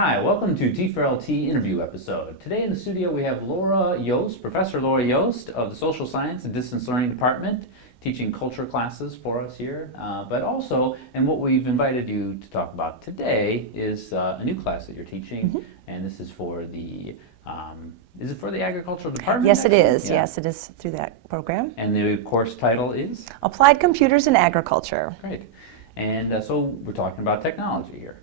Hi, welcome to T4LT interview episode. Today in the studio we have Laura Yost, Professor Laura Yost of the Social Science and Distance Learning Department, teaching culture classes for us here. But also, and what we've invited you to talk about today is a new class that you're teaching, and this is for the, is it for the Agricultural Department? Yes, actually? it is. Yeah. Yes, it is through that program. And the course title is? Applied Computers in Agriculture. Great. And so we're talking about technology here.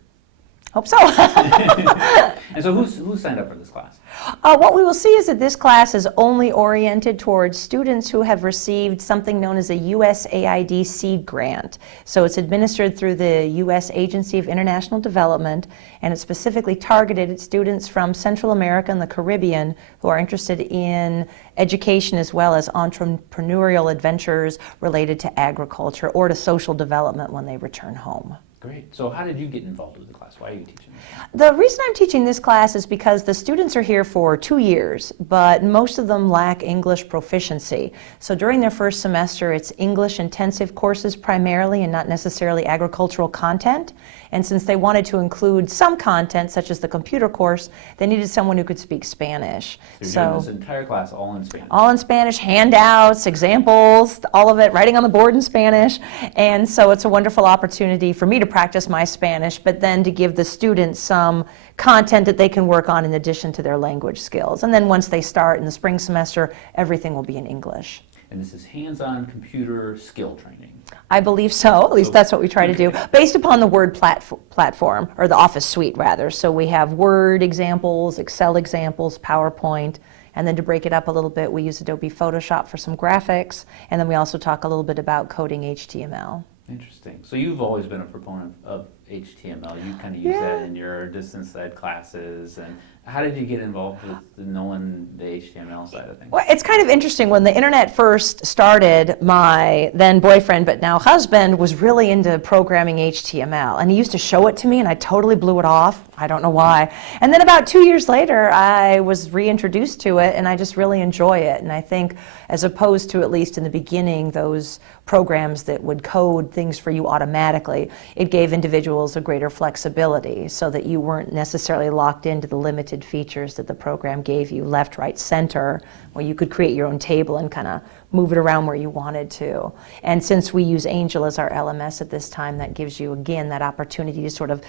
Hope so. And so who signed up for this class? What we will see is that this class is only oriented towards students who have received something known as a USAID seed grant. So it's administered through the U.S. Agency of International Development, and it's specifically targeted at students from Central America and the Caribbean who are interested in education as well as entrepreneurial adventures related to agriculture or to social development when they return home. Great. So how did you get involved with the class? Why are you teaching this? The reason I'm teaching this class is because the students are here for 2 years, but most of them lack English proficiency. So during their first semester, it's English intensive courses primarily and not necessarily agricultural content. And since they wanted to include some content, such as the computer course, they needed someone who could speak Spanish. So you're doing this entire class all in Spanish? All in Spanish, handouts, examples, all of it, writing on the board in Spanish. And so it's a wonderful opportunity for me to practice my Spanish, but then to give the students some content that they can work on in addition to their language skills. And then once they start in the spring semester, everything will be in English. And this is hands-on computer skill training? I believe so. At least that's what we try to do, based upon the Word platform, or the Office suite rather. So we have Word examples, Excel examples, PowerPoint, and then to break it up a little bit, we use Adobe Photoshop for some graphics, and then we also talk a little bit about coding HTML. Interesting. So you've always been a proponent of HTML. You kind of use that in your distance ed classes. And how did you get involved with knowing the HTML side of things? Well, it's kind of interesting. When the internet first started, my then boyfriend, but now husband, was really into programming HTML. And he used to show it to me, and I totally blew it off. I don't know why. And then about 2 years later, I was reintroduced to it, and I just really enjoy it. And I think, as opposed to, at least in the beginning, those programs that would code things for you automatically, it gave individuals a greater flexibility so that you weren't necessarily locked into the limited features that the program gave you, left, right, center, where you could create your own table and kind of move it around where you wanted to. And since we use Angel as our LMS at this time, that gives you, again, that opportunity to sort of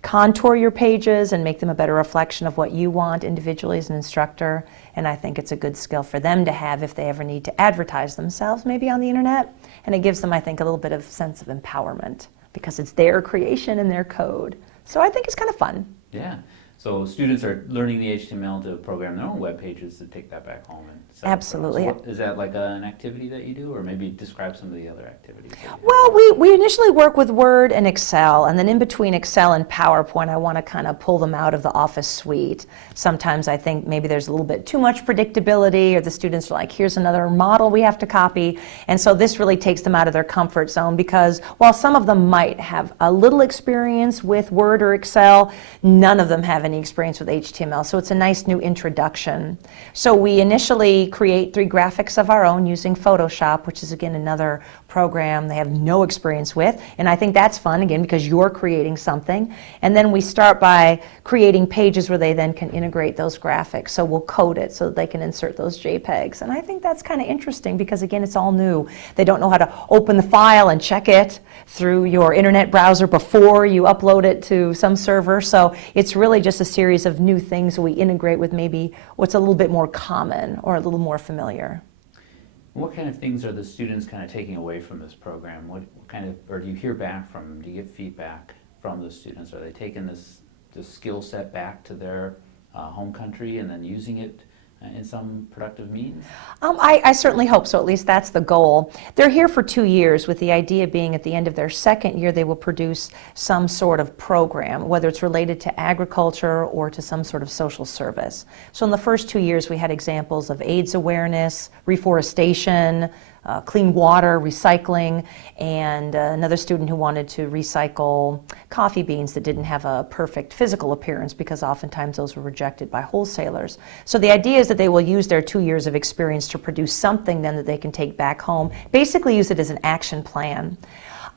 contour your pages and make them a better reflection of what you want individually as an instructor. And I think it's a good skill for them to have if they ever need to advertise themselves, maybe on the internet. And it gives them, I think, a little bit of sense of empowerment because it's their creation and their code. So I think it's kind of fun. Yeah. So students are learning the HTML to program their own web pages to take that back home and set Absolutely. So is that like an activity that you do, or maybe describe some of the other activities? Well, we initially work with Word and Excel, and then in between Excel and PowerPoint, I want to kind of pull them out of the Office suite. Sometimes I think maybe there's a little bit too much predictability, or the students are like, here's another model we have to copy. And so this really takes them out of their comfort zone, because while some of them might have a little experience with Word or Excel, none of them have any experience with HTML. So it's a nice new introduction. So we initially create 3 graphics of our own using Photoshop, which is, again, another program they have no experience with. And I think that's fun, again, because you're creating something. And then we start by creating pages where they then can integrate those graphics. So we'll code it so that they can insert those JPEGs. And I think that's kind of interesting because, again, it's all new. They don't know how to open the file and check it through your internet browser before you upload it to some server. So it's really just a series of new things we integrate with maybe what's a little bit more common or a little more familiar. What kind of things are the students kind of taking away from this program? What kind of, or do you hear back from them? Do you get feedback from the students? Are they taking this skill set back to their home country and then using it in some productive means? I certainly hope so. At least that's the goal. They're here for 2 years, with the idea being at the end of their second year they will produce some sort of program, whether it's related to agriculture or to some sort of social service. So in the first 2 years we had examples of AIDS awareness, reforestation, clean water, recycling, and another student who wanted to recycle coffee beans that didn't have a perfect physical appearance because oftentimes those were rejected by wholesalers. So the idea is that they will use their 2 years of experience to produce something then that they can take back home, basically use it as an action plan.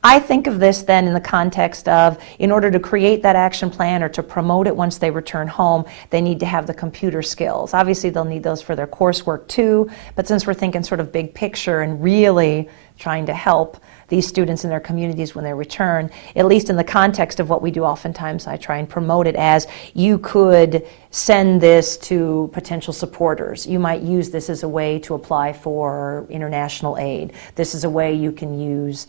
I think of this then in the context of, in order to create that action plan or to promote it once they return home, they need to have the computer skills. Obviously, they'll need those for their coursework too, but since we're thinking sort of big picture and really trying to help these students in their communities when they return, at least in the context of what we do oftentimes, I try and promote it as, you could send this to potential supporters. You might use this as a way to apply for international aid. This is a way you can use,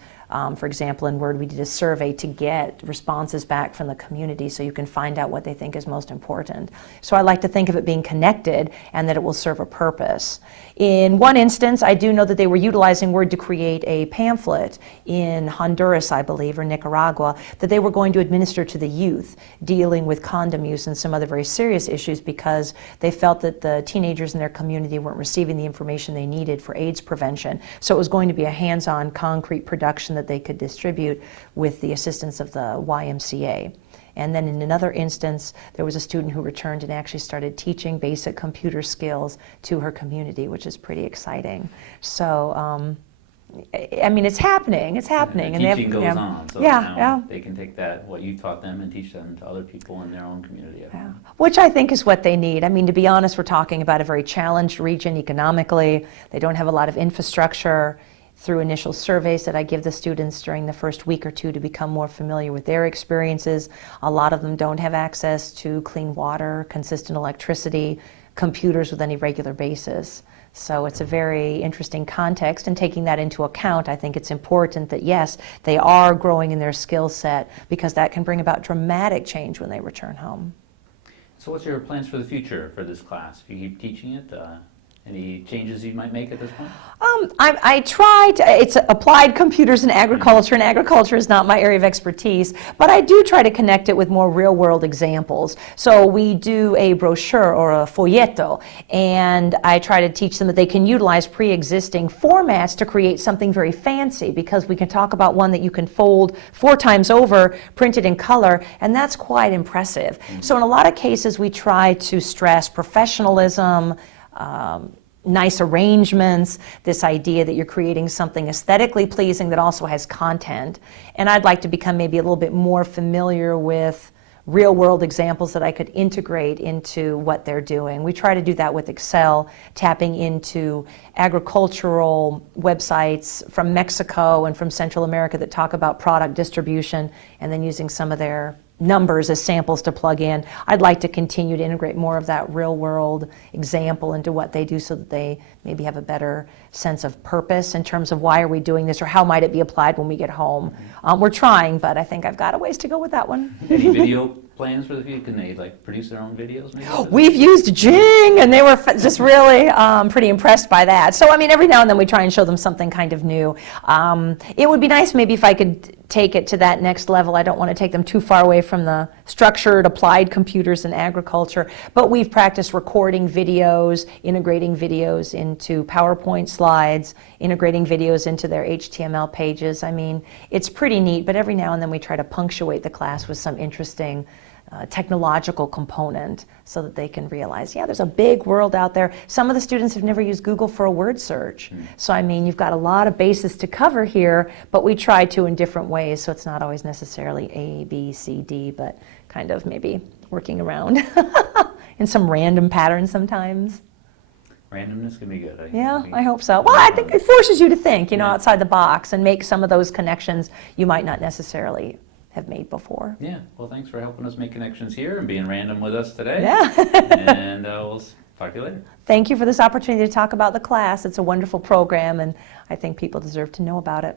for example, in Word we did a survey to get responses back from the community so you can find out what they think is most important. So I like to think of it being connected and that it will serve a purpose. In one instance, I do know that they were utilizing Word to create a pamphlet in Honduras, I believe, or Nicaragua, that they were going to administer to the youth, dealing with condom use and some other very serious issues because they felt that the teenagers in their community weren't receiving the information they needed for AIDS prevention. So it was going to be a hands-on, concrete production that they could distribute with the assistance of the YMCA. And then in another instance, there was a student who returned and actually started teaching basic computer skills to her community, which is pretty exciting. So, I mean, it's happening. It's happening. And the teaching goes on. So now yeah. they can take that, what you taught them, and teach them to other people in their own community. Yeah. Which I think is what they need. I mean, to be honest, we're talking about a very challenged region economically. They don't have a lot of infrastructure. Through initial surveys that I give the students during the first week or two to become more familiar with their experiences, a lot of them don't have access to clean water, consistent electricity, computers with any regular basis. So it's a very interesting context, and taking that into account, I think it's important that yes, they are growing in their skill set, because that can bring about dramatic change when they return home. So what's your plans for the future for this class? If you keep teaching it, any changes you might make at this point? I try to, it's applied computers and agriculture is not my area of expertise, but I do try to connect it with more real-world examples. So we do a brochure or a folleto, and I try to teach them that they can utilize pre-existing formats to create something very fancy, because we can talk about one that you can fold 4 times over, printed in color, and that's quite impressive. So in a lot of cases, we try to stress professionalism, nice arrangements, this idea that you're creating something aesthetically pleasing that also has content. And I'd like to become maybe a little bit more familiar with real-world examples that I could integrate into what they're doing. We try to do that with Excel, tapping into agricultural websites from Mexico and from Central America that talk about product distribution, and then using some of their numbers as samples to plug in. I'd like to continue to integrate more of that real-world example into what they do so that they maybe have a better sense of purpose in terms of why are we doing this, or how might it be applied when we get home. We're trying, but I think I've got a ways to go with that one. Any video plans for the future? Can they produce their own videos maybe? We've used Jing, and they were just really pretty impressed by that. So I mean, every now and then we try and show them something kind of new. It would be nice maybe if I could take it to that next level. I don't want to take them too far away from the structured applied computers and agriculture, but we've practiced recording videos, integrating videos into PowerPoint slides, integrating videos into their HTML pages. I mean, it's pretty neat, but every now and then we try to punctuate the class with some interesting technological component so that they can realize, yeah, there's a big world out there. Some of the students have never used Google for a word search. So I mean, you've got a lot of bases to cover here, but we try to in different ways, so it's not always necessarily A, B, C, D, but kind of maybe working around in some random patterns sometimes. Randomness can be good. I hope so. Well, I think it forces you to think, outside the box and make some of those connections you might not necessarily have made before. Yeah, well, thanks for helping us make connections here and being random with us today. Yeah. And we'll talk to you later. Thank you for this opportunity to talk about the class. It's a wonderful program, and I think people deserve to know about it.